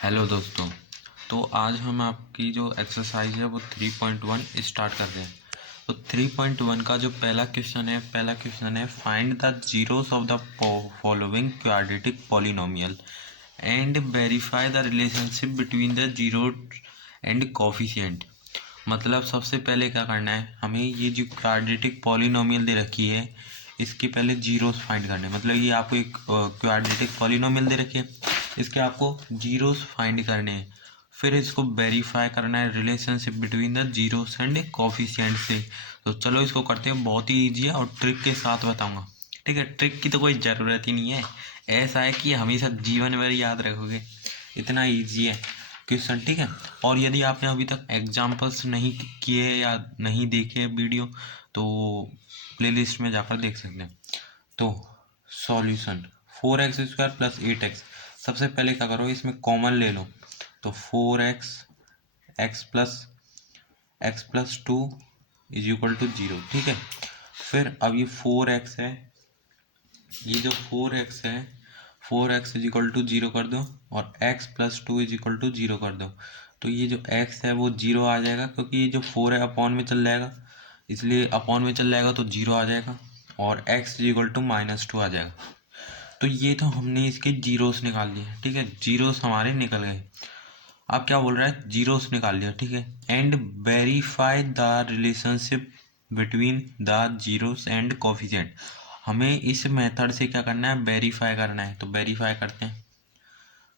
Hello दोस्तों। तो आज हम आपकी जो एक्सरसाइज है वो 3.1 स्टार्ट कर रहे हैं। तो 3.1 का जो पहला क्वेश्चन है find the zeros of the following quadratic polynomial and verify the relationship between the zero and coefficient. मतलब सबसे पहले क्या करना है, हमें ये जो क्वाड्रेटिक पॉलिनोमियल दे रखी है इसके पहले जीरोस फाइंड करने हैं। मतलब ये आपको एक क्वाड्रेटिक पॉलिनोमियल दे रखी है, इसके आपको जीरोस फाइंड करने हैं। फिर इसको वेरीफाई करना है relationship between the zeros and coefficient से। तो चलो इसको करते हैं, बहुत ही ईजी है और ट्रिक के साथ बताऊंगा। ठीक है, ट्रिक की तो कोई ज़रूरत ही नहीं है, ऐसा है कि हमेशा जीवन भर याद रखोगे, इतना ईजी है क्वेश्चन। ठीक है, और यदि आपने अभी तक एग्जाम्पल्स नहीं किए या नहीं देखे वीडियो तो प्लेलिस्ट में जाकर देख सकते हैं। तो सॉल्यूशन 4x² प्लस 8x। सबसे पहले क्या करो, इसमें कॉमन ले लो। तो 4x x+2 is equal to 0। ठीक है, फिर अब ये 4x है, ये जो 4x है 4x इज इक्वल टू 0 कर दो और x+2 इज इक्वल टू 0 कर दो। तो ये जो x है वो 0 आ जाएगा, क्योंकि ये जो 4 है अपॉन में चल जाएगा, इसलिए अपॉन में चल जाएगा तो 0 आ जाएगा और x इज इक्वल टू -2 आ जाएगा। तो ये तो हमने इसके जीरोस निकाल लिए। ठीक है, जीरोस हमारे निकल गए। अब क्या बोल रहा है, जीरोस निकाल लिया। ठीक है, and verify the relationship between the zeros and coefficient. हमें इस मेथड से क्या करना है, वेरीफाई करना है। तो वेरीफाई करते हैं,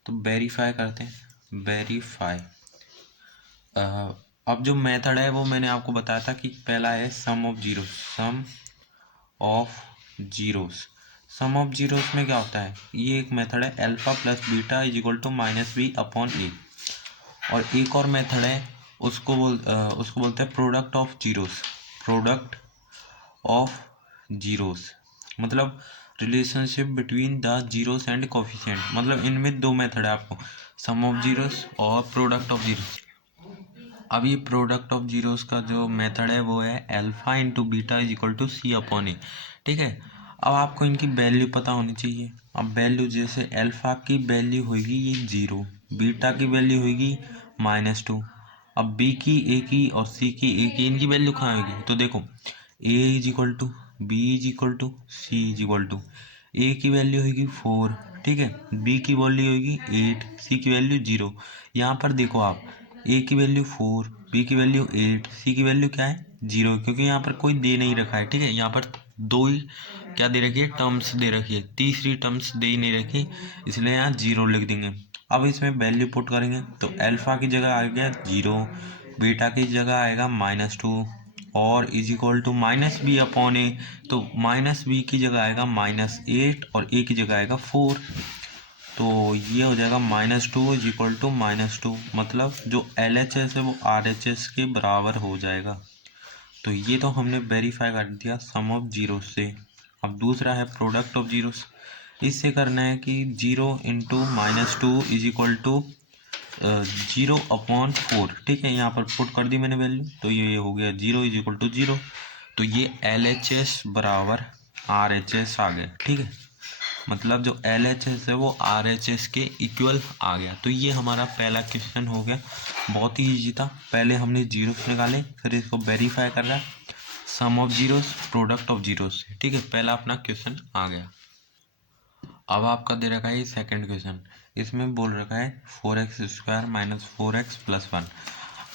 तो वेरीफाई करते हैं, वेरीफाई। अब जो मेथड है वो मैंने आपको बताया था कि पहला है sum of zeros. Sum of zeros, sum of zeros में क्या होता है, ये एक मेथड है alpha plus beta is equal to -b/a। और एक और मेथड है, उसको बोलते हैं product of zeros. Product of zeros मतलब relationship between the zeros and coefficient. मतलब इनमें दो मेथड है आपको, सम ऑफ जीरोस और प्रोडक्ट ऑफ जीरोस। अब ये प्रोडक्ट ऑफ जीरोस का जो मेथड है वो है alpha into beta is equal to c/a। ठीक है, अब आपको इनकी वैल्यू पता होनी चाहिए। अब वैल्यू जैसे अल्फा की वैल्यू होगी ये 0, बीटा की वैल्यू होगी -2। अब बी की ए की और सी की ए की, इनकी वैल्यू कहाँ होगी, तो देखो A is equal to B is equal to C is equal to, A की वैल्यू होगी 4, ठीक है, बी की वैल्यू होगी 8, सी की वैल्यू 0। यहाँ पर देखो आप, ए की वैल्यू 4, बी की वैल्यू 8, सी की वैल्यू क्या है 0, क्योंकि यहाँ पर कोई दे नहीं रखा है। ठीक है, यहाँ पर दो ही क्या दे रखी है, टर्म्स दे रखी है, तीसरी टर्म्स दे ही नहीं रखी, इसलिए यहाँ 0 लिख देंगे। अब इसमें वैल्यू पुट करेंगे तो अल्फा की जगह आ गया 0, बीटा की जगह आएगा -2 और इज इक्वल टू -b/a। तो -b की जगह आएगा -8 और a की जगह आएगा 4। तो ये हो जाएगा -2 इज इक्वल टू -2, मतलब जो LHS है वो RHS के बराबर हो जाएगा। तो ये तो हमने वेरीफाई कर दिया सम ऑफ जीरो से। अब दूसरा है प्रोडक्ट ऑफ जीरोस। इससे करना है कि 0 इंटू -2 इज इक्वल टू 0/4। ठीक है, यहाँ पर पुट कर दी मैंने वैल्यू, तो ये हो गया 0 इज इक्वल टू 0। तो ये LHS बराबर RHS आ गया। ठीक है, मतलब जो LHS है वो RHS के इक्वल आ गया। तो ये हमारा पहला क्वेश्चन हो गया, बहुत ही ईजी था। पहले हमने जीरोस निकाले, फिर इसको वेरीफाई कर रहा है sum of zeros product of zeros. ठीक है, पहला अपना क्वेश्चन आ गया। अब आपका दे रखा है ये सेकंड क्वेश्चन, इसमें बोल रखा है 4x² - 4x + 1।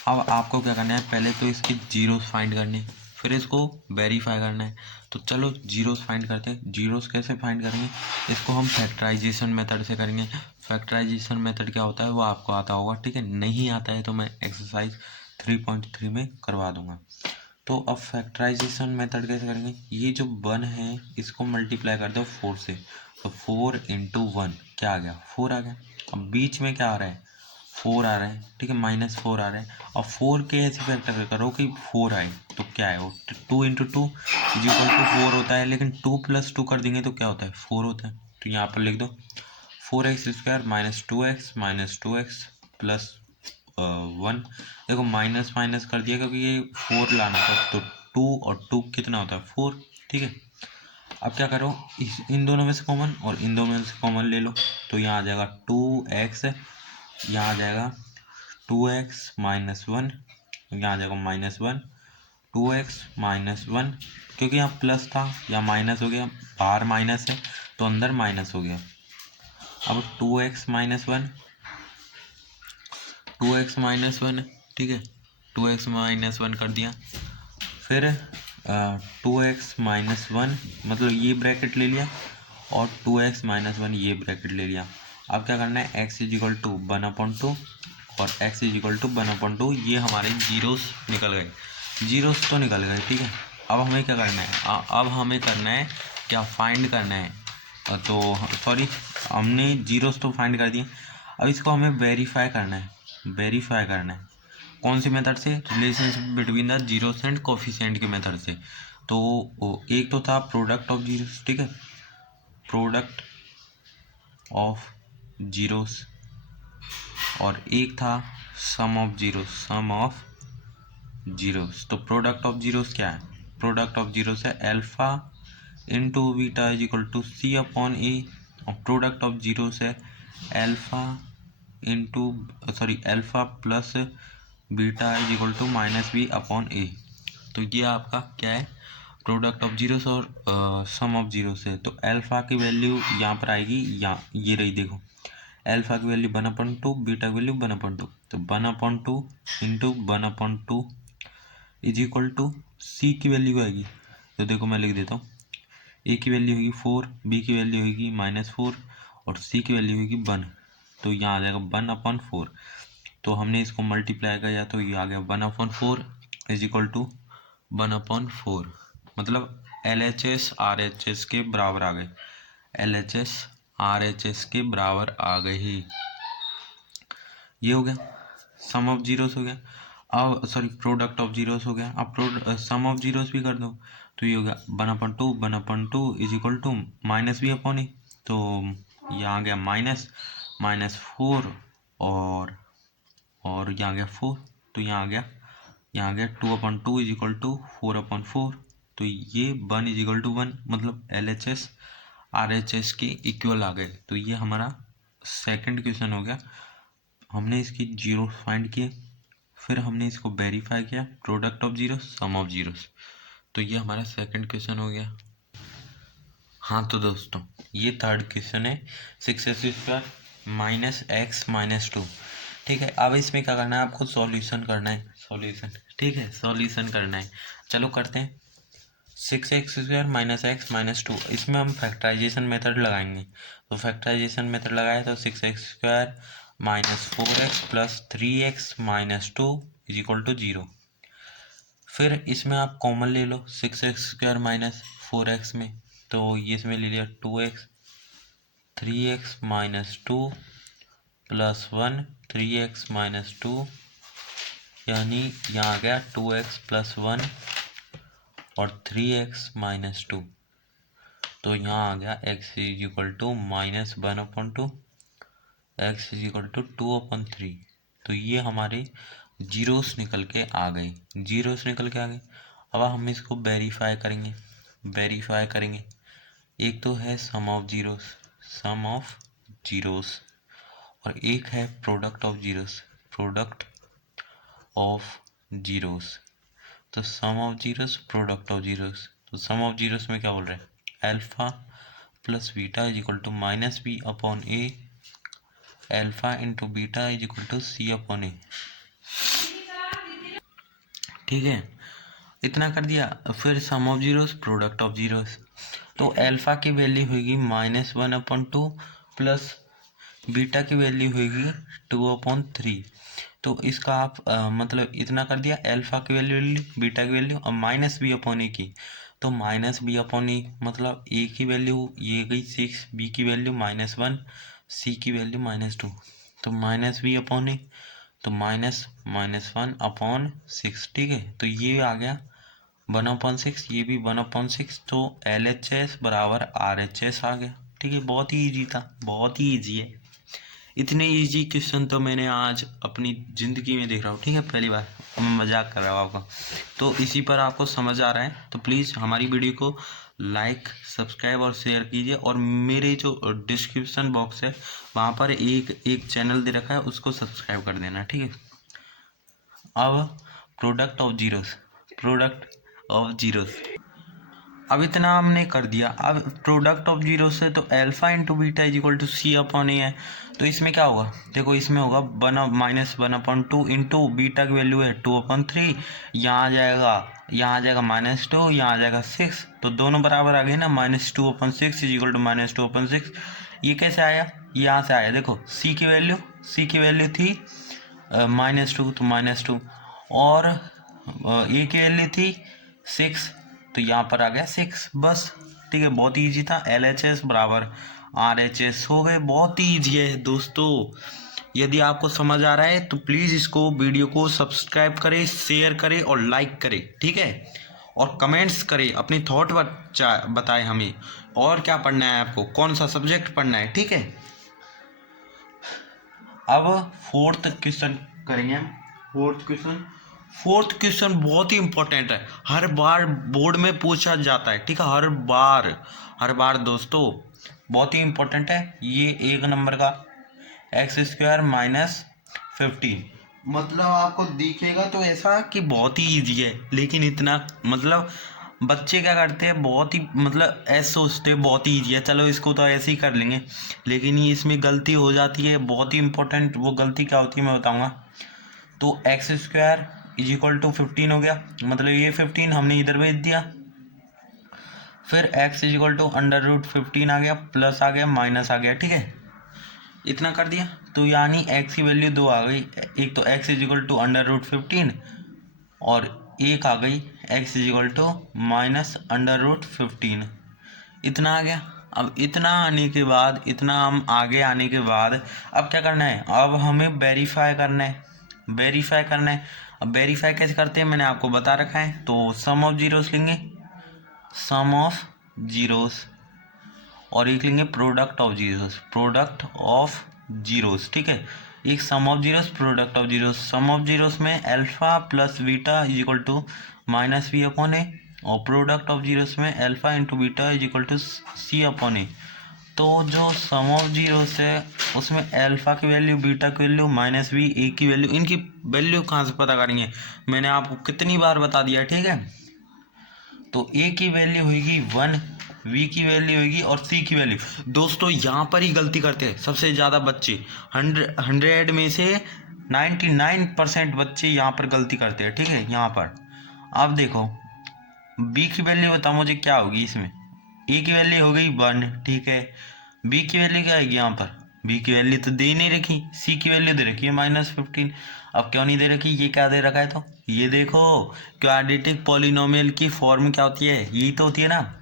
अब आपको क्या करना है, पहले तो इसके जीरोस फाइंड करने, फिर इसको वेरीफाई करना है। तो चलो जीरोस फाइंड करते हैं। जीरोस कैसे फाइंड करेंगे, इसको हम फैक्टराइजेशन मेथड से करेंगे। फैक्टराइजेशन मेथड क्या होता है वो आपको आता होगा। ठीक है, नहीं आता है तो मैं एक्सरसाइज 3.3 में करवा दूंगा। तो अब फैक्टराइजेशन मेथड कैसे करेंगे, ये जो 1 है इसको मल्टीप्लाई कर दो 4 से। तो 4 इंटू 1 क्या आ गया, 4 आ गया। अब बीच में क्या आ रहा है, 4 आ रहा है। ठीक है, -4 आ रहा है। और 4 के ऐसे फैक्टर करो कि 4 आए, तो क्या है वो 2 इंटू 2 इज इक्वल टू 4 होता है। लेकिन 2 + 2 कर देंगे तो क्या होता है, 4 होता है। तो यहाँ पर लिख दो 4x² - 2x प्लस 1। देखो माइनस माइनस कर दिया क्योंकि ये 4 लाना था, तो 2 और 2 कितना होता है 4। ठीक है, अब क्या करो, इन दोनों में से कॉमन और इन दोनों में से कॉमन ले लो, तो यहाँ आ जाएगा 2x यहाँ आ जाएगा 2x माइनस 1, यहाँ आ जाएगा -1, 2x माइनस 1, क्योंकि यहाँ प्लस था या माइनस हो गया, बाहर माइनस है तो अंदर माइनस हो गया। अब 2x माइनस 1, 2x माइनस 1, ठीक है, 2x माइनस 1 कर दिया। फिर 2x माइनस 1 मतलब ये ब्रैकेट ले लिया और 2x माइनस 1 ये ब्रैकेट ले लिया। अब क्या करना है, x इज इक्वल टू 1/2 और x इज इक्वल टू 1/2, ये हमारे जीरोस निकल गए, जीरोस तो निकल गए, ठीक है। अब हमें क्या करना है, अब हमें करना है क्या, फाइंड करना है। तो सॉरी, हमने जीरोस तो फाइंड कर दिए, अब इसको हमें वेरीफाई करना है, वेरीफाई करना है। कौन सी मेथड से, relationship between the zeros and coefficient के मेथड से। तो एक तो था प्रोडक्ट ऑफ जीरोस, ठीक है, प्रोडक्ट ऑफ जीरोस, और एक था sum of zeros, sum of zeros. तो प्रोडक्ट ऑफ जीरोस क्या है, प्रोडक्ट ऑफ जीरोस है alpha into beta is equal to c upon a, और प्रोडक्ट ऑफ जीरोस है alpha into alpha plus beta is equal to -b upon a. तो ये आपका क्या है, प्रोडक्ट ऑफ जीरोस और सम ऑफ जीरोस है। तो अल्फा की वैल्यू यहाँ पर आएगी, यहाँ ये रही, देखो अल्फा की वैल्यू 1/2, बीटा की वैल्यू 1/2, तो 1/2 इंटू 1/2 इज इक्वल टू सी की वैल्यू आएगी। तो देखो मैं लिख देता हूँ, ए की वैल्यू होगी 4, बी की वैल्यू होगी -4 और सी की वैल्यू होगी 1। तो यहाँ आ जाएगा 1/4। तो हमने इसको मल्टीप्लाई किया तो ये आ गया 1/4 इज इक्वल टू 1/4, मतलब LHS RHS के बराबर आ गए, LHS RHS के बराबर आ गए ही। ये हो गया सम ऑफ जीरोस हो गया। अब सॉरी प्रोडक्ट ऑफ जीरोस हो गया। अब सम ऑफ जीरोस भी कर दो, तो ये हो गया 1/2 is equal to -b upon a. तो ये आ गया -4 और यहाँ आ गया 4, तो यहाँ आ गया 2/2 इज इक्वल टू 4/4। तो ये 1 इज इक्वल टू 1, मतलब LHS RHS के इक्वल आ गए। तो ये हमारा सेकंड क्वेश्चन हो गया। हमने इसकी जीरो फाइंड किए, फिर हमने इसको वेरीफाई किया, product of zero sum of zeros. तो ये हमारा सेकंड क्वेश्चन हो गया। हाँ तो दोस्तों ये थर्ड क्वेश्चन है 6x² - x - 2, ठीक है। अब इसमें क्या करना है, आपको सॉल्यूशन करना है, सॉल्यूशन, ठीक है, सॉल्यूशन करना है। चलो करते हैं। 6x² - x - 2, इसमें हम फैक्टराइजेशन मेथड लगाएंगे। तो फैक्टराइजेशन मेथड लगाए तो 6x² - 4x plus 3x - 2 is equal to 0। फिर इसमें आप कॉमन ले लो 6x² - 4x में, तो ये इसमें ले लिया 2x, 3x - 2 प्लस 1 3x - 2, यानी यहाँ आ गया 2x प्लस 1 और 3x - 2। तो यहाँ आ गया x is equal to -1/2, x is equal to 2/3। तो ये हमारे जीरोस निकल के आ गए, जीरोस निकल के आ गए। अब हम इसको वेरीफाई करेंगे, वेरीफाई करेंगे। एक तो है sum of zeros, sum of zeros, और एक है product of zeros, product of zeros. तो sum of zeros product of zeros, तो सम ऑफ जीरोस में क्या बोल रहे हैं, alpha plus beta is equal to -b upon a, alpha into beta is equal to c upon a, ठीक है। इतना कर दिया। फिर sum of zeros product of zeros, तो अल्फा की वैल्यू होगी -1/2 प्लस बीटा की वैल्यू होगी 2/3। तो इसका आप मतलब इतना कर दिया, अल्फा की वैल्यू ले ली, बीटा की वैल्यू, और -b अपॉन ए की, तो -b अपॉन ए मतलब ए की वैल्यू ये गई 6, बी की वैल्यू -1, सी की वैल्यू -2, तो -b अपॉन ए, तो -1/6, ठीक है। तो ये आ गया 1/6, ये भी 1/6, तो LHS बराबर RHS आ गया, ठीक है। बहुत ही ईजी था, बहुत ही ईजी है। इतने इजी क्वेश्चन तो मैंने आज अपनी ज़िंदगी में देख रहा हूँ, ठीक है, पहली बार। मैं मजाक कर रहा हूँ आपका। तो इसी पर आपको समझ आ रहा है तो प्लीज़ हमारी वीडियो को लाइक सब्सक्राइब और शेयर कीजिए, और मेरे जो डिस्क्रिप्शन बॉक्स है वहाँ पर एक चैनल दे रखा है, उसको सब्सक्राइब कर देना, ठीक है। अब प्रोडक्ट ऑफ जीरोस अब इतना हमने कर दिया। अब प्रोडक्ट ऑफ जीरो से तो alpha into beta is equal to c upon a है, तो इसमें क्या होगा, देखो इसमें होगा -1/2 इंटू बीटा की वैल्यू है 2/3, यहाँ आ जाएगा -2, यहाँ आ जाएगा 6, तो दोनों बराबर आ गए ना, -2/6 इज इक्वल टू -2/6। ये कैसे आया, यहाँ से आया, देखो सी की वैल्यू थी -2, तो -2, और ए की वैल्यू थी 6, तो यहाँ पर आ गया 6 बस, ठीक है। बहुत ईजी था। LHS बराबर RHS हो गए, बहुत ही ईजी है दोस्तों। यदि आपको समझ आ रहा है तो प्लीज़ इसको वीडियो को सब्सक्राइब करें, शेयर करें और लाइक करें, ठीक है। और कमेंट्स करें, अपनी थॉट बताएं हमें, और क्या पढ़ना है आपको, कौन सा सब्जेक्ट पढ़ना है, ठीक है। अब फोर्थ क्वेश्चन करेंगे हम। फोर्थ क्वेश्चन बहुत ही इंपॉर्टेंट है, हर बार बोर्ड में पूछा जाता है, ठीक है। हर बार दोस्तों बहुत ही इंपॉर्टेंट है ये। 1 नंबर का x² - 15, मतलब आपको दिखेगा तो ऐसा कि बहुत ही इजी है, लेकिन इतना मतलब बच्चे क्या करते हैं, बहुत ही मतलब ऐसे सोचते हैं बहुत ही ईजी है, चलो इसको तो ऐसे ही कर लेंगे, लेकिन ये इसमें गलती हो जाती है, बहुत ही इंपॉर्टेंट। वो गलती क्या होती है मैं बताऊंगा। तो x² इज इक्वल टू 15 हो गया, मतलब ये 15 हमने इधर भेज दिया, फिर x इज इक्वल टू √15 आ गया, प्लस आ गया, माइनस आ गया, ठीक है। इतना कर दिया, तो यानी x की वैल्यू 2 आ गई। एक तो x इज इक्वल टू √15 और एक आ गई x इज इक्वल टू -√15। इतना आ गया। अब इतना हम आगे आने के बाद अब क्या करना है, अब हमें वेरीफाई करना है। अब वेरीफाई कैसे करते हैं मैंने आपको बता रखा है। तो सम ऑफ जीरोस लेंगे, और एक लेंगे प्रोडक्ट ऑफ जीरोस, ठीक है। एक sum of zeros, product of zeros. Sum of zeros में alpha plus beta is equal to -v/a, और प्रोडक्ट ऑफ जीरोस में alpha into beta is equal to c/a। तो जो सम ऑफ जीरोस है उसमें अल्फा की वैल्यू, बीटा की value, -v, ए की वैल्यू, इनकी वैल्यू कहाँ से पता करेंगे, मैंने आपको कितनी बार बता दिया, ठीक है। तो ए की वैल्यू होगी 1, वी की वैल्यू होगी और सी की वैल्यू। दोस्तों यहाँ पर ही गलती करते हैं सबसे ज़्यादा बच्चे, 100 में से 99% बच्चे यहाँ पर गलती करते हैं, ठीक है। यहाँ पर अब देखो बी की वैल्यू बताओ मुझे क्या होगी इसमें। ए की वैल्यू हो गई 1, ठीक है। बी की वैल्यू क्या आएगी यहाँ पर, बी की वैल्यू तो दे नहीं रखी, सी की वैल्यू दे रखी है -15। अब क्यों नहीं दे रखी, ये क्या दे रखा है, तो ये देखो क्वाड्रेटिक पॉलिनोमियल की फॉर्म क्या होती है, यही तो होती है ना,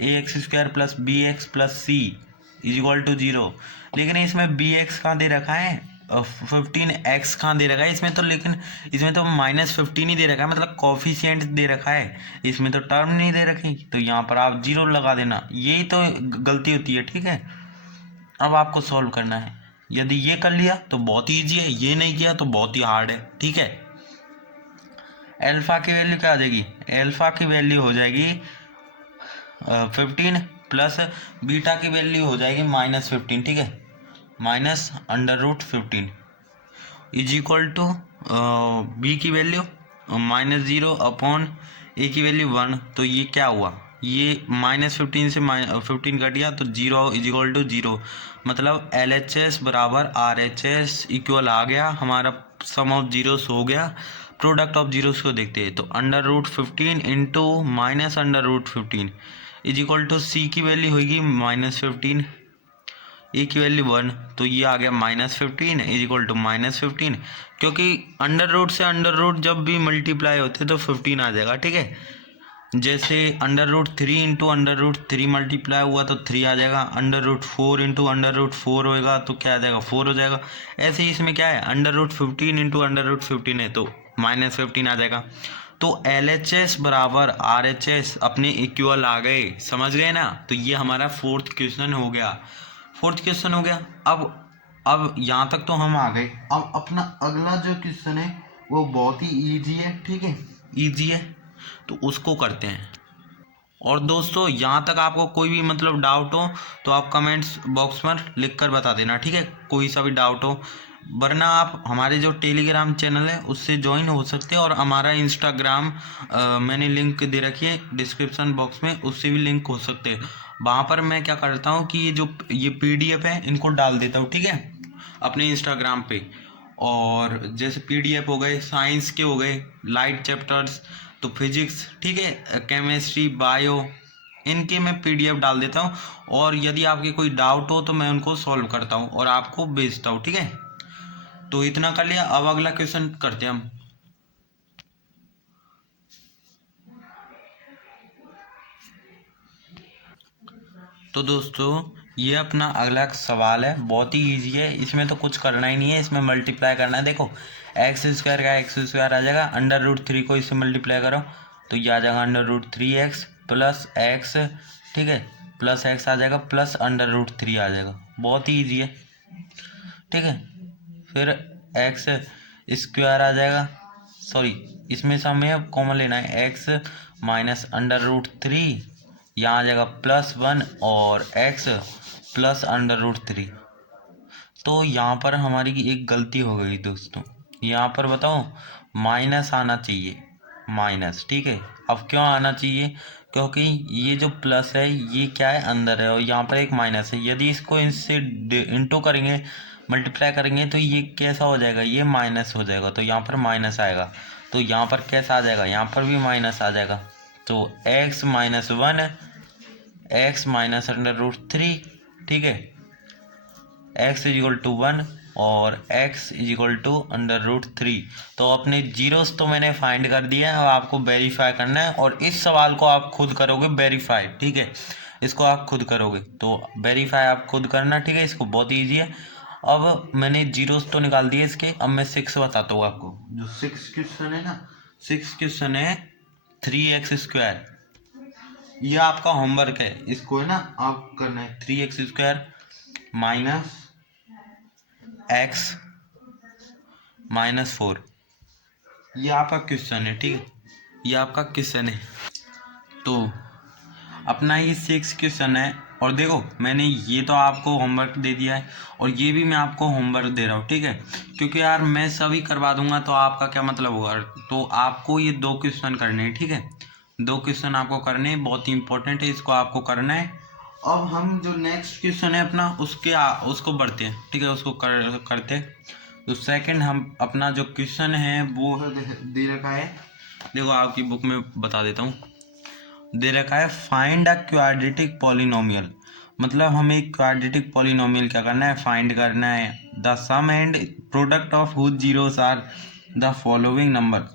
ax² + bx + c is equal to 0। लेकिन इसमें bx कहाँ दे रखा है, 15x कहाँ दे रखा है इसमें तो, लेकिन इसमें तो -15 ही दे रखा है, मतलब कॉफिशिएंट दे रखा है, इसमें तो टर्म नहीं दे रखी। तो यहाँ पर आप 0 लगा देना, यही तो गलती होती है, ठीक है। अब आपको सॉल्व करना है, यदि ये कर लिया तो बहुत ईजी है, ये नहीं किया तो बहुत ही हार्ड है, ठीक है। अल्फा की वैल्यू क्या आ जाएगी, अल्फा की वैल्यू हो जाएगी 15 प्लस बीटा की वैल्यू हो जाएगी -15, ठीक है, -√15 इज इक्वल टू बी की वैल्यू -0 ए की वैल्यू 1। तो ये क्या हुआ, ये -15 से 15 कट गया तो 0 इज इक्वल टू 0, मतलब LHS बराबर RHS इक्वल आ गया हमारा, सम ऑफ जीरोस हो गया। प्रोडक्ट ऑफ जीरोस को देखते हैं, तो √15 इंटू -√15 इज इक्वल टू सी की वैल्यू होगी -15, ए की वैल्यू 1, तो ये आ गया -15 इज इक्वल टू -15, क्योंकि अंडर से अंडर जब भी मल्टीप्लाई होते तो 15 आ जाएगा, ठीक है। जैसे √3 इंटू √3 मल्टीप्लाई हुआ तो 3 आ जाएगा, √4 इंटू √4 होएगा तो क्या आ जाएगा, 4 हो जाएगा। ऐसे ही इसमें क्या है, √15 इंटू √15 है तो -15 आ जाएगा। तो LHS बराबर RHS अपने इक्वल आ गए, समझ गए ना। तो ये हमारा फोर्थ क्वेश्चन हो गया। अब यहाँ तक तो हम आ गए। अब अपना अगला जो क्वेश्चन है वो बहुत ही ईजी है, ठीक है, ईजी है, तो उसको करते हैं। और दोस्तों यहाँ तक आपको कोई भी मतलब डाउट हो तो आप कमेंट्स बॉक्स में लिख कर बता देना, ठीक है, कोई सा भी डाउट हो। वरना आप हमारे जो टेलीग्राम चैनल है उससे ज्वाइन हो सकते हैं, और हमारा इंस्टाग्राम मैंने लिंक दे रखी है डिस्क्रिप्शन बॉक्स में, उससे भी लिंक हो सकते हैं। वहाँ पर मैं क्या करता हूँ कि ये PDF है इनको डाल देता हूँ, ठीक है, अपने इंस्टाग्राम पे। और जैसे PDF हो गए, साइंस के हो गए लाइट चैप्टर्स, तो फिजिक्स, ठीक है, केमिस्ट्री, बायो, इनके मैं PDF डाल देता हूँ। और यदि आपके कोई डाउट हो तो मैं उनको सॉल्व करता हूँ और आपको भेजता हूँ, ठीक है। तो इतना कर लिया, अब अगला क्वेश्चन करते हैं हम। तो दोस्तों ये अपना अगला सवाल है, बहुत ही इजी है, इसमें तो कुछ करना ही नहीं है, इसमें मल्टीप्लाई करना है। देखो x² का x² आ जाएगा, √3 को इससे मल्टीप्लाई करो तो ये आ जाएगा √3x प्लस x, ठीक है, प्लस x आ जाएगा प्लस √3 आ जाएगा, बहुत ही ईजी है, ठीक है। फिर x² आ जाएगा, सॉरी इसमें से हमें कॉमन लेना है, x माइनस √3, यहाँ आ जाएगा +1 और x प्लस √3। तो यहाँ पर हमारी एक गलती हो गई दोस्तों, यहाँ पर बताओ माइनस आना चाहिए, माइनस, ठीक है। अब क्यों आना चाहिए, क्योंकि ये जो प्लस है ये क्या है अंदर है, और यहाँ पर एक माइनस है, यदि इसको इससे इंटू करेंगे, मल्टीप्लाई करेंगे तो ये कैसा हो जाएगा, ये माइनस हो जाएगा, तो यहाँ पर माइनस आएगा। तो यहाँ पर कैसा आ जाएगा, यहाँ पर भी माइनस आ जाएगा। तो x माइनस 1, x माइनस √3, ठीक है, x इजिकल टू 1 और x इजिकल टू √3। तो अपने जीरोस तो मैंने फाइंड कर दिया है, अब आपको वेरीफाई करना है, और इस सवाल को आप खुद करोगे वेरीफाई, ठीक है, इसको आप खुद करोगे, तो वेरीफाई आप खुद करना, ठीक है, इसको बहुत ईजी है। अब मैंने जीरोस तो निकाल दिए इसके, अब मैं 6 बताता हूँ आपको। जो 6 क्वेश्चन है ना, 6 क्वेश्चन है 3x², ये आपका होमवर्क है, इसको है ना आप करना है, 3x² माइनस x माइनस 4, ये आपका क्वेश्चन है, ठीक है, ये आपका क्वेश्चन है। तो अपना ये 6 क्वेश्चन है, और देखो मैंने ये तो आपको होमवर्क दे दिया है, और ये भी मैं आपको होमवर्क दे रहा हूँ, ठीक है, क्योंकि यार मैं सभी करवा दूंगा तो आपका क्या मतलब होगा। तो आपको ये 2 क्वेश्चन करने हैं, ठीक है, 2 क्वेश्चन आपको करने हैं, बहुत ही इंपॉर्टेंट है, इसको आपको करना है। अब हम जो नेक्स्ट क्वेश्चन है अपना उसको बढ़ते हैं, ठीक है, उसको करते हैं। तो सेकंड हम अपना जो क्वेश्चन है वो दे रखा है, देखो आपकी बुक में बता देता हूँ, दे रखा है फाइंड अ क्वाड्रेटिक पॉलिनोमियल। मतलब हमें एक क्वाड्रेटिक पॉलिनोमियल क्या करना है, फाइंड करना है। The sum and product of whose zeros are the following number,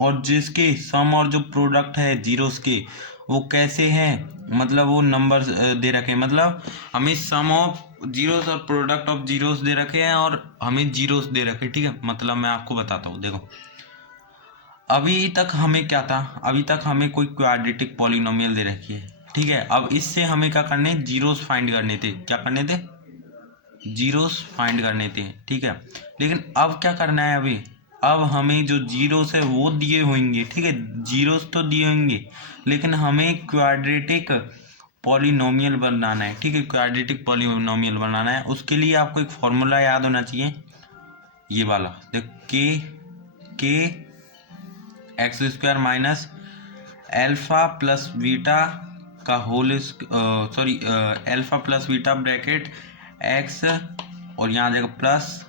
और जिसके सम और जो प्रोडक्ट है जीरोस के वो कैसे हैं, मतलब वो नंबर दे रखे हैं, मतलब हमें सम ऑफ जीरोस और प्रोडक्ट ऑफ जीरोस दे रखे हैं, और हमें जीरोस दे रखे, ठीक है। मतलब मैं आपको बताता हूँ, देखो अभी तक हमें क्या था, अभी तक हमें कोई क्वाड्रेटिक पॉलिनोमियल दे रखी है, ठीक है। अब इससे हमें क्या करने, जीरोस फाइंड करने थे, क्या करने थे, जीरोस फाइंड करने थे, ठीक है। लेकिन अब क्या करना है, अभी अब हमें जो जीरोस है वो दिए होंगे, ठीक है, जीरोस तो दिए होंगे, लेकिन हमें क्वाड्रेटिक पॉलिनोमियल बनाना है, ठीक है, क्वाड्रेटिक पॉलिनोमियल बनाना है। उसके लिए आपको एक फॉर्मूला याद होना चाहिए, ये वाला, देख के x² minus alpha plus beta का whole, sorry alpha plus beta bracket x, और यहाँ आ जाएगा प्लस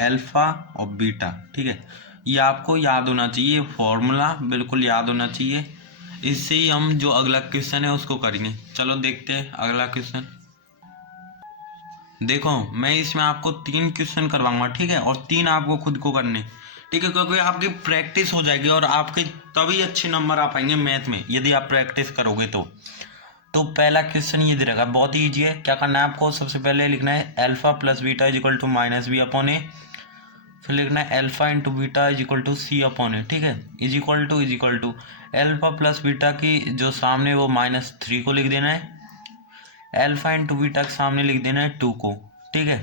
एल्फा और बीटा, ठीक है। ये आपको याद होना चाहिए, फॉर्मूला बिल्कुल याद होना चाहिए। इससे ही हम जो अगला क्वेश्चन है उसको करेंगे। चलो देखते हैं अगला क्वेश्चन। देखो मैं इसमें आपको 3 क्वेश्चन करवाऊंगा, ठीक है, और 3 आपको खुद को करने, ठीक है, क्योंकि आपकी प्रैक्टिस हो जाएगी और आपके तभी अच्छे नंबर आ पाएंगे मैथ में, यदि आप प्रैक्टिस करोगे तो पहला क्वेश्चन ये दे रखा है, बहुत ही ईजी है। क्या करना है आपको, सबसे पहले लिखना है alpha plus beta is equal to -b/a, फिर लिखना है alpha into beta is equal to c/a, ठीक है, is equal to alpha plus beta की जो सामने वो -3 को लिख देना है, एल्फा इंटू बीटा के सामने लिख देना है 2 को, ठीक है।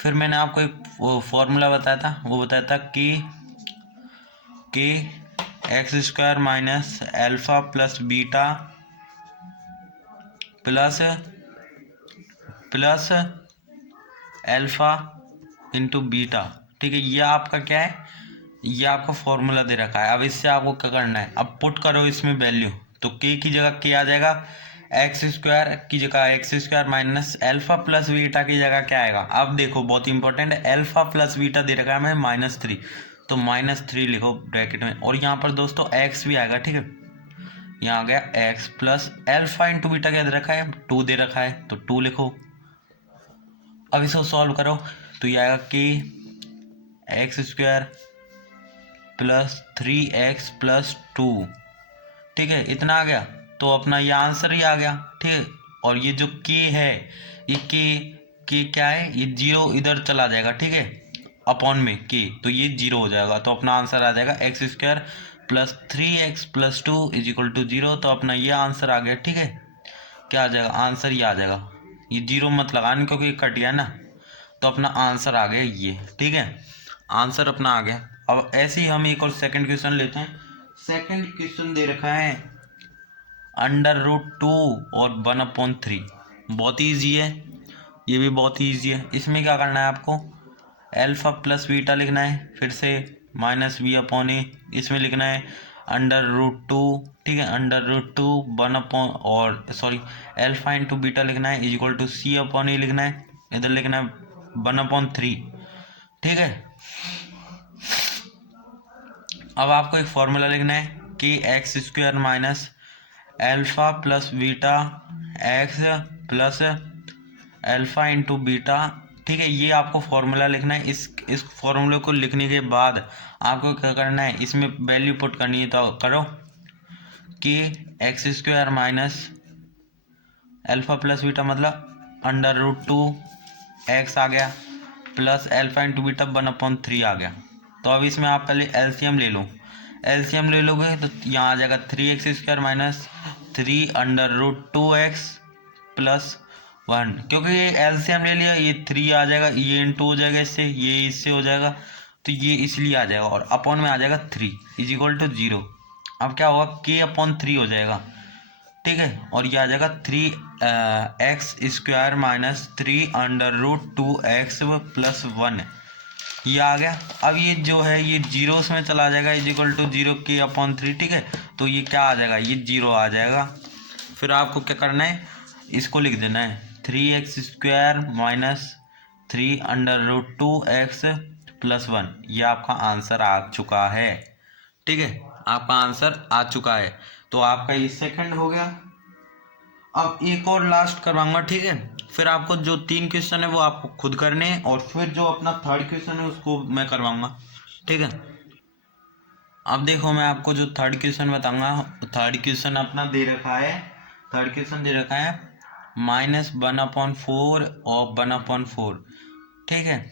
फिर मैंने आपको एक वो फॉर्मूला बताया था, वो बताया था कि x² minus alpha plus beta plus alpha into beta. ठीक है, ये आपका क्या है, ये आपका फॉर्मूला दे रखा है। अब इससे आपको क्या करना है, अब पुट करो इसमें वैल्यू, तो के की जगह के आ जाएगा, एक्स स्क्वायर की जगह x square minus alpha plus beta की जगह क्या आएगा। अब देखो बहुत इंपॉर्टेंट है, एल्फा प्लस बीटा दे रखा है हमें -3, तो -3 लिखो ब्रैकेट में, और यहाँ पर दोस्तों एक्स भी आएगा। ठीक है, यहाँ आ गया x plus alpha into beta क्या दे रखा है, 2 दे रखा है, तो 2 लिखो। अब इसको सॉल्व करो तो ये आएगा के x square plus 3x plus 2। ठीक है, इतना आ गया, तो अपना ये आंसर ही आ गया। ठीक है, और ये जो के है, ये के क्या है, ये 0 इधर चला जाएगा। ठीक है, अपॉन में के, तो ये 0 हो जाएगा, तो अपना आंसर आ जाएगा x square plus 3x plus 2 is equal to 0। तो अपना ये आंसर आ गया। ठीक है, क्या आ जाएगा, आंसर ये आ जाएगा, ये 0 मत लगाना क्योंकि कट गया ना, तो अपना आंसर आ गया ये। ठीक है, आंसर अपना आ गया। अब ऐसे ही हम एक और सेकंड क्वेश्चन लेते हैं। सेकंड क्वेश्चन दे रखा है √2 और 1/3। बहुत ईजी है, ये भी बहुत ईजी है। इसमें क्या करना है आपको, एल्फा प्लस बीटा लिखना है, फिर से -b/a, इसमें लिखना है √2। ठीक है, √2 और सॉरी एल्फा इंटू बीटा लिखना है इज इक्वल टू c/a लिखना है, इधर लिखना है 1/3। ठीक है, अब आपको एक फॉर्मूला लिखना है कि x square minus alpha plus beta x plus alpha into beta. ठीक है, ये आपको फॉर्मूला लिखना है। इस फॉर्मूले को लिखने के बाद आपको क्या करना है, इसमें वैल्यू पुट करनी है, तो करो कि x square minus alpha plus beta मतलब √2 एक्स आ गया प्लस एल्फा इंटू बीटा 1/3 आ गया। तो अब इसमें आप पहले एलसीएम ले लो, एलसीएम ले लोगे तो यहाँ आ जाएगा 3x square minus 3√2x plus 1, क्योंकि ये एलसीएम ले लिया, ये 3 आ जाएगा, ये इंटू हो जाएगा इससे, ये इससे हो जाएगा, तो ये इसलिए आ जाएगा, और अपॉन में आ जाएगा 3 इज इक्वल टू 0। अब क्या होगा, k/3 हो जाएगा। ठीक है, और ये आ जाएगा 3x square minus 3√2x plus 1, ये आ गया। अब ये जो है ये जीरोस में चला जाएगा इज इक्वल टू 0 k/3। ठीक है, तो ये क्या आ जाएगा, ये 0 आ जाएगा। फिर आपको क्या करना है, इसको लिख देना है 3x square minus 3√2x plus 1, ये आपका आंसर आ चुका है। ठीक है, आपका आंसर आ चुका है, तो आपका ये सेकंड हो गया। अब एक और लास्ट करवाऊंगा। ठीक है, फिर आपको जो 3 क्वेश्चन है वो आपको खुद करने हैं, और फिर जो अपना थर्ड क्वेश्चन है उसको मैं करवाऊंगा। ठीक है, अब देखो मैं आपको जो थर्ड क्वेश्चन बताऊंगा, थर्ड क्वेश्चन अपना दे रखा है, थर्ड क्वेश्चन दे रखा है -1/4 और 1/4। ठीक है,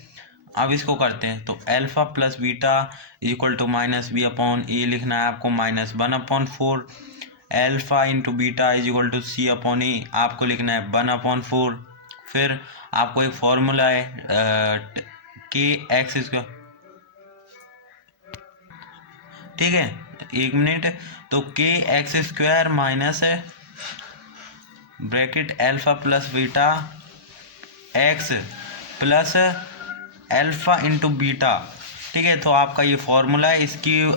अब इसको करते हैं, तो alpha plus beta equal to -b/a लिखना है आपको, -1/4 alpha into beta is equal to c/a आपको लिखना है 1/4। फिर आपको एक फॉर्मूला है के एक्स स्क्वायर। ठीक है, 1 मिनट, तो के x square minus bracket alpha plus beta x plus alpha into beta. ठीक है, तो आपका ये फॉर्मूला है, इसकी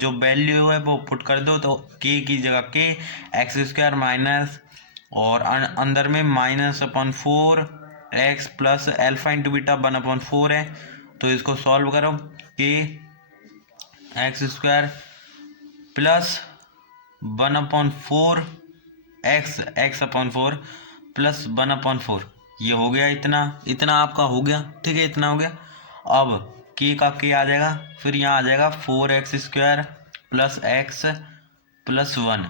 जो वैल्यू है वो पुट कर दो, तो के की जगह के एक्स स्क्वायर माइनस और अंदर में -/4 x plus alpha into beta 1/4 है, तो इसको सॉल्व करो, के x square plus 1/4 x/4 plus 1/4, ये हो गया, इतना आपका हो गया। ठीक है, इतना हो गया। अब के का के आ जाएगा, फिर यहाँ आ जाएगा 4x square plus x plus 1।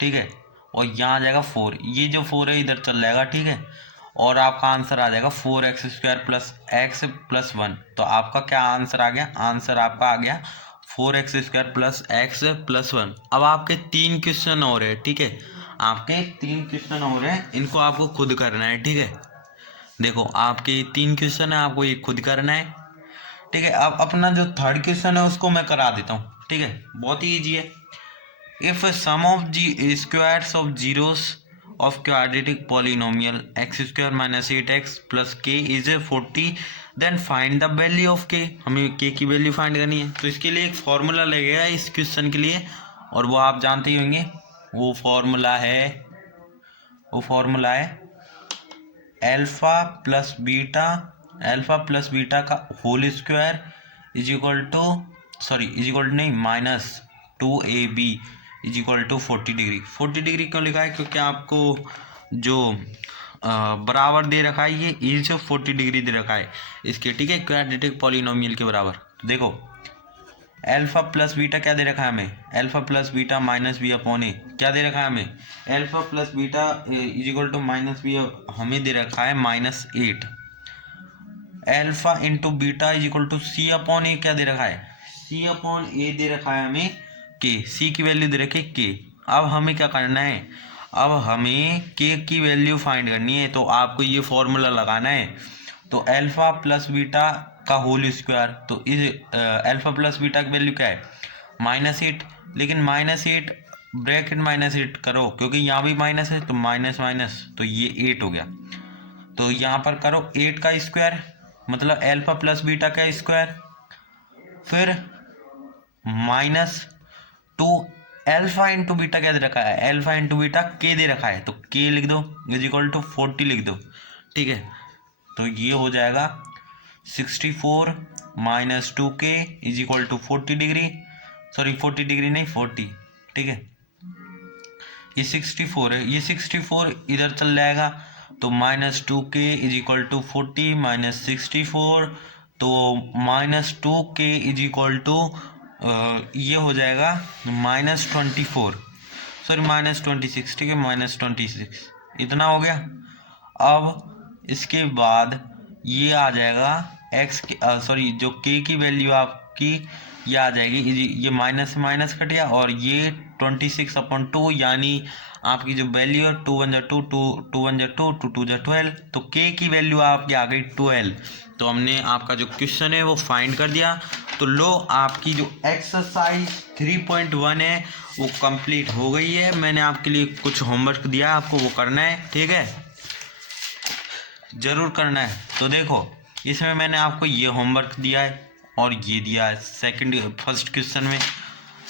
ठीक है, और यहाँ आ जाएगा 4, ये जो 4 है इधर चल जाएगा। ठीक है, और आपका आंसर आ जाएगा 4x square plus x plus 1। तो आपका क्या आंसर आ गया, आंसर आपका आ गया 4x square plus x plus 1। अब आपके 3 क्वेश्चन और है। ठीक है, आपके 3 क्वेश्चन और है, इनको आपको खुद करना है। ठीक है, देखो आपके 3 क्वेश्चन है, आपको ये खुद करना है। ठीक है, अब अपना जो थर्ड क्वेश्चन है उसको मैं करा देता हूँ। ठीक है, बहुत ही ईजी है। If sum of the squares of zeros of quadratic polynomial x square minus 8x plus k is 40, then find the value of k. हमें के की वैल्यू फाइंड करनी है, तो इसके लिए एक फॉर्मूला लगेगा इस क्वेश्चन के लिए, और वो आप जानते ही होंगे। वो फॉर्मूला है अल्फा प्लस बीटा का whole square is equal to नहीं minus 2ab is equal to 40 degree. 40 degree क्यों लिखा है? क्योंकि आपको जो बराबर दे रखा है ये इज 40 डिग्री दे रखा है इसके, ठीक है, क्वाड्रेटिक पॉलिनोमियल के बराबर। तो देखो अल्फा प्लस बीटा क्या दे रखा है हमें? Alpha plus beta minus b upon a क्या दे रखा है हमें? Alpha plus beta is equal to minus b हमें दे रखा है -8। Alpha into beta is equal to c upon a क्या दे रखा है? सी अपॉन ए दे रखा है हमें के, सी की वैल्यू दे रखी है के। अब हमें क्या करना है? अब हमें के की वैल्यू फाइंड करनी है, तो आपको ये फॉर्मूला लगाना है। तो अल्फा प्लस बीटा का होल स्क्वायर, तो इस अल्फा प्लस बीटा की वैल्यू क्या है? -8, लेकिन -8 ब्रैकेट -8 करो क्योंकि यहाँ भी माइनस है, तो माइनस माइनस तो ये 8 हो गया। तो यहाँ पर करो 8 का स्क्वायर, मतलब अल्फा प्लस बीटा का स्क्वायर, फिर -2 अल्फा इंटू बीटा क्या दे रखा है? अल्फा इंटू बीटा के दे रखा है, तो के लिख दो इज इक्वल टू 40 लिख दो, ठीक है। तो ये हो जाएगा 64 minus 2k is equal to 40 degree, sorry 40 degree नहीं 40, ठीक है। ये 64 है, ये 64 इधर चल जाएगा, तो -2k is equal to 40 minus 64, तो -2k इज इक्वल टू ये हो जाएगा -24, सॉरी -26, ठीक है, -26 इतना हो गया। अब इसके बाद ये आ जाएगा x सॉरी जो k की वैल्यू आपकी ये आ जाएगी, ये माइनस से माइनस कट गया, और ये 26/2 यानी आपकी जो वैल्यू है 2 1 2 2 1 2 2 2 12, तो k की वैल्यू आपकी आ गई 12। तो हमने आपका जो क्वेश्चन है वो फाइंड कर दिया। तो लो आपकी जो एक्सरसाइज 3.1 है वो कंप्लीट हो गई है। मैंने आपके लिए कुछ होमवर्क दिया, आपको वो करना है, ठीक है, ज़रूर करना है। तो देखो इसमें मैंने आपको ये होमवर्क दिया है और ये दिया है फर्स्ट क्वेश्चन में।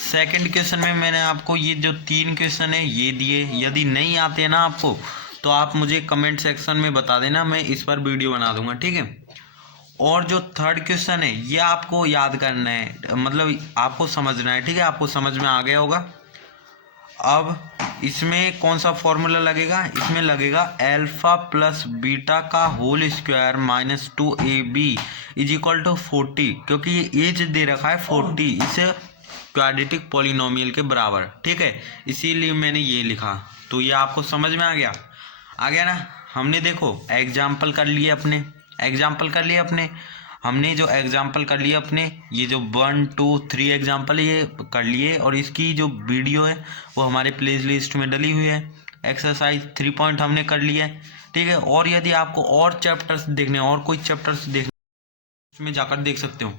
सेकंड क्वेश्चन में मैंने आपको ये जो 3 क्वेश्चन है ये दिए। यदि नहीं आते हैं ना आपको, तो आप मुझे कमेंट सेक्शन में बता देना, मैं इस पर वीडियो बना दूंगा, ठीक है। और जो थर्ड क्वेश्चन है ये आपको याद करना है, मतलब आपको समझना है, ठीक है, आपको समझ में आ गया होगा। अब इसमें कौन सा फॉर्मूला लगेगा? इसमें लगेगा अल्फा प्लस बीटा का whole square minus 2ab is equal to 40, क्योंकि ये एज दे रखा है 40 इसे क्वाड्रेटिक पॉलिनोमियल के बराबर, ठीक है, इसीलिए मैंने ये लिखा। तो ये आपको समझ में आ गया ना। हमने देखो एग्जाम्पल कर लिए अपने, हमने जो एग्जाम्पल कर लिए अपने, ये जो 1 2 3 एग्जाम्पल ये कर लिए, और इसकी जो वीडियो है वो हमारे प्ले लिस्ट में डली हुई है। एक्सरसाइज 3 पॉइंट हमने कर लिया है, ठीक है। और यदि आपको और चैप्टर्स देखने, और कोई चैप्टर्स देखने, इसमें जाकर देख सकते हो।